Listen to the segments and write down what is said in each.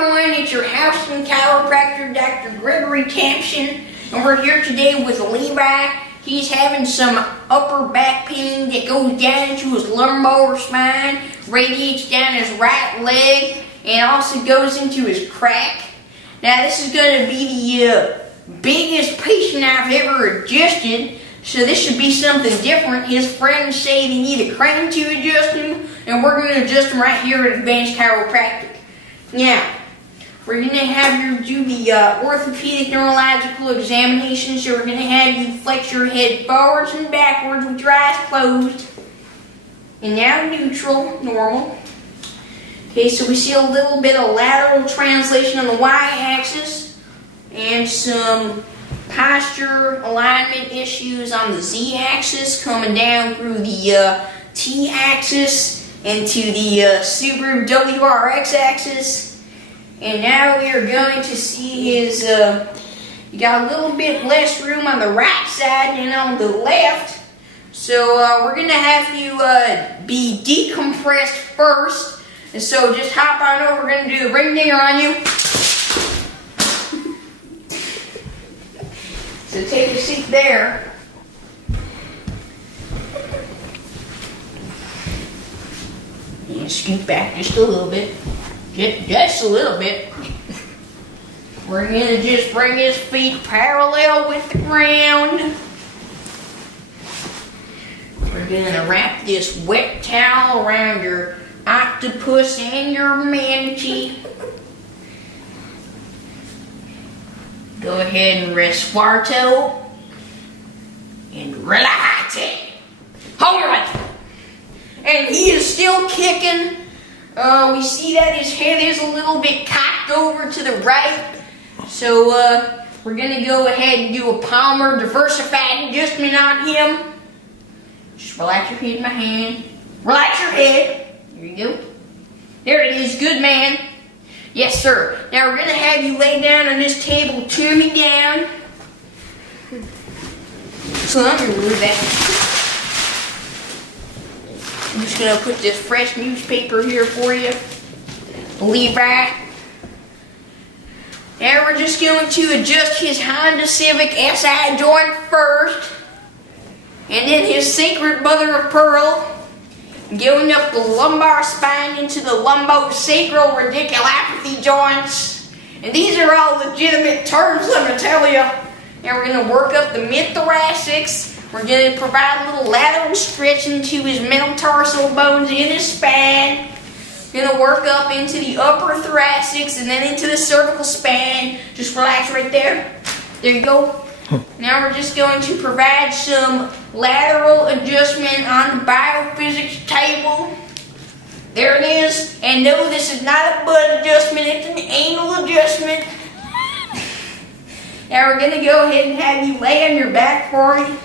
everyone, it's your house and chiropractor, Dr. Gregory Tampson, and we're here today with Levi. He's having some upper back pain that goes down into his lumbar spine, radiates down his right leg, and also goes into his crack. Now this is going to be the biggest patient I've ever adjusted, so this should be something different. His friends say they need a crane to adjust him, and we're going to adjust him right here at Advanced Chiropractic. Now, we're going to have you do the orthopedic neurological examination, so we're going to have you flex your head forwards and backwards with your eyes closed. And now neutral, normal. Okay, so we see a little bit of lateral translation on the y-axis and some posture alignment issues on the z-axis coming down through the t-axis into the Subaru WRX axis. And now we are going to see his, you got a little bit less room on the right side than on the left. So we're going to have you be decompressed first. And so just hop on over, we're going to do the ring dinger on you. So take a seat there. And scoot back just a little bit. Just a little bit. We're going to just bring his feet parallel with the ground. We're going to wrap this wet towel around your octopus and your manatee. Go ahead and rest Sparto and relax. Home run! And he is still kicking. We see that his head is a little bit cocked over to the right. So we're going to go ahead and do a Palmer diversified adjustment on him. Just relax your head in my hand. Relax your head. There you go. There it is. Good man. Yes, sir. Now we're going to have you lay down on this table, tummy down. So let me remove that. I'm just going to put this fresh newspaper here for you. Levi. Now we're just going to adjust his Honda Civic SI joint first. And then his sacred mother of pearl. Going up the lumbar spine into the lumbosacral radiculopathy joints. And these are all legitimate terms, let me tell you. Now we're going to work up the mid-thoracics. We're going to provide a little lateral stretch into his metatarsal bones in his spine. We're going to work up into the upper thoracics and then into the cervical spine. Just relax right there. There you go. Now we're just going to provide some lateral adjustment on the biophysics table. There it is. And no, this is not a butt adjustment, it's an anal adjustment. Now we're going to go ahead and have you lay on your back for me.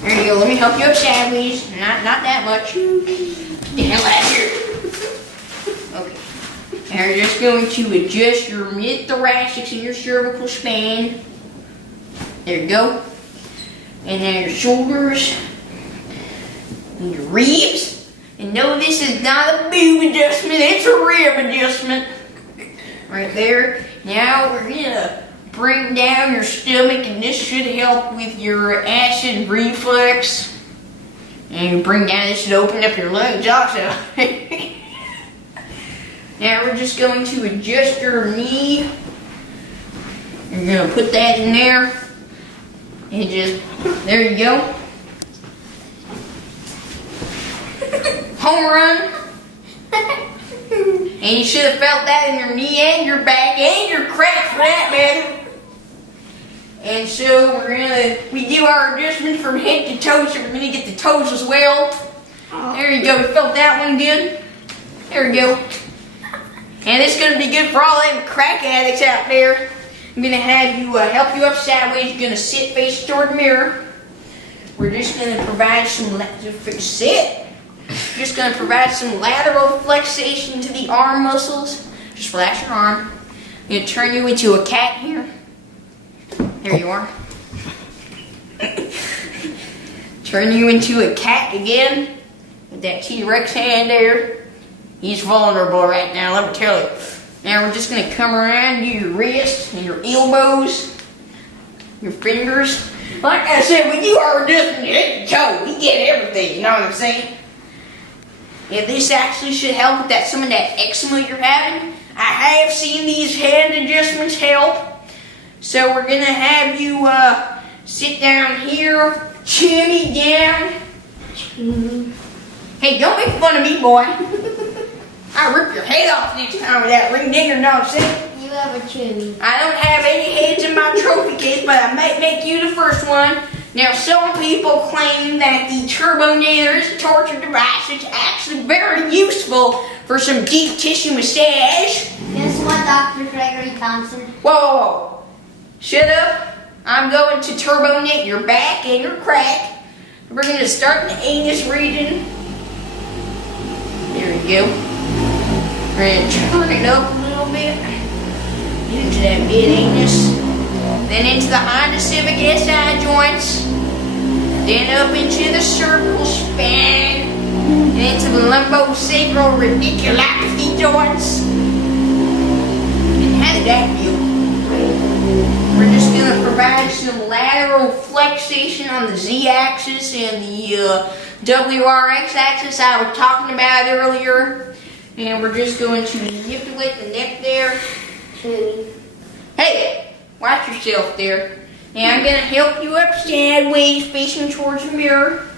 There you go, let me help you up sideways. Not that much. Get the hell out of here. Okay. Now you're just going to adjust your mid-thoracics and your cervical span. There you go. And then your shoulders. And your ribs. And no, this is not a boob adjustment, it's a rib adjustment. Right there. Now we're going to bring down your stomach, and this should help with your acid reflux. And bring down, this should open up your lungs also. Now we're just going to adjust your knee. You're going to put that in there. And just, there you go. Home run. And you should have felt that in your knee and your back and your crack for that matter. And so we do our adjustment from head to toe, so we're going to get the toes as well. There you go, you felt that one good? There you go. And this is going to be good for all them crack addicts out there. I'm going to have you help you up sideways. You're going to sit face toward the mirror. We're just going to provide some, just going to provide some lateral flexation to the arm muscles. Just relax your arm. I'm going to turn you into a cat here. There you are. Turn you into a cat again. with that T-Rex hand there. He's vulnerable right now, let me tell you. Now we're just gonna come around your wrists and your elbows, your fingers. Like I said, when you are just from head to toe, we get everything, you know what I'm saying? And this actually should help with some of that eczema you're having. I have seen these hand adjustments help. So we're gonna have you sit down here, chin me down. Hey, don't make fun of me, boy. I'll rip your head off next time with that ring digger, know what I'm saying? You have a chin. I don't have any heads in my trophy case, but I might make you the first one. Now, some people claim that the turbonator is a torture device. It's actually very useful for some deep tissue massage. Guess what, Dr. Gregory Thompson? Whoa, whoa, whoa. Shut up. I'm going to turbonate your back and your crack. We're going to start in the anus region. There we go. We're going to turn it up a little bit. Into that mid-anus. Then into the hyoidocivic SI joints. Then up into the cervical spine. And into the lumbosacral radiculopathy joints. And how did that feel? We're just going to provide some lateral flexation on the Z-axis and the WRX axis I was talking about earlier. And we're just going to manipulate the neck there. Hey, watch yourself there. Now I'm going to help you up sideways, facing towards the mirror.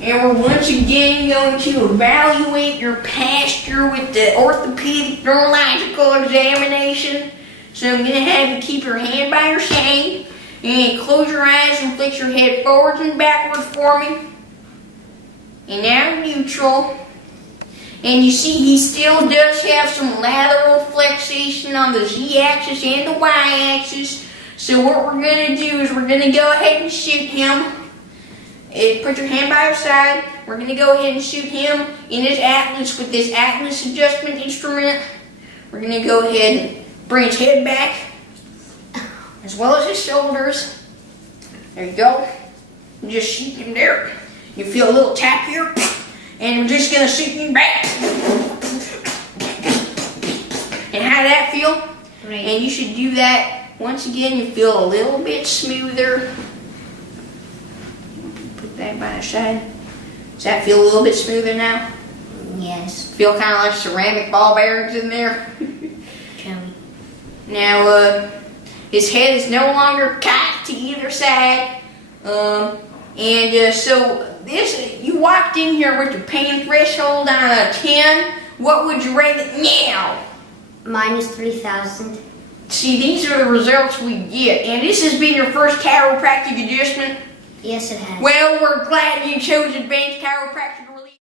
And we're once again going to evaluate your posture with the orthopedic neurological examination. So I'm going to have you keep your hand by your side and close your eyes and flex your head forwards and backwards for me. And now neutral. And you see he still does have some lateral flexation on the Z-axis and the Y-axis. So what we're going to do is we're going to go ahead and shoot him. Put your hand by your side. We're going to go ahead and shoot him in his atlas with this atlas adjustment instrument. We're going to go ahead and bring his head back as well as his shoulders. There you go. And just shoot him there. You feel a little tap here. And we're just going to shoot him back. And how did that feel? Great. And you should do that. Once again, you feel a little bit smoother. Put that by the side. Does that feel a little bit smoother now? Yes. Feel kind of like ceramic ball bearings in there? Chummy. Now, his head is no longer cocked to either side. So this, you walked in here with your pain threshold on a 10. What would you rate it now? Minus 3,000. See, these are the results we get. And this has been your first chiropractic adjustment? Yes, it has. Well, we're glad you chose Advanced Chiropractic Relief.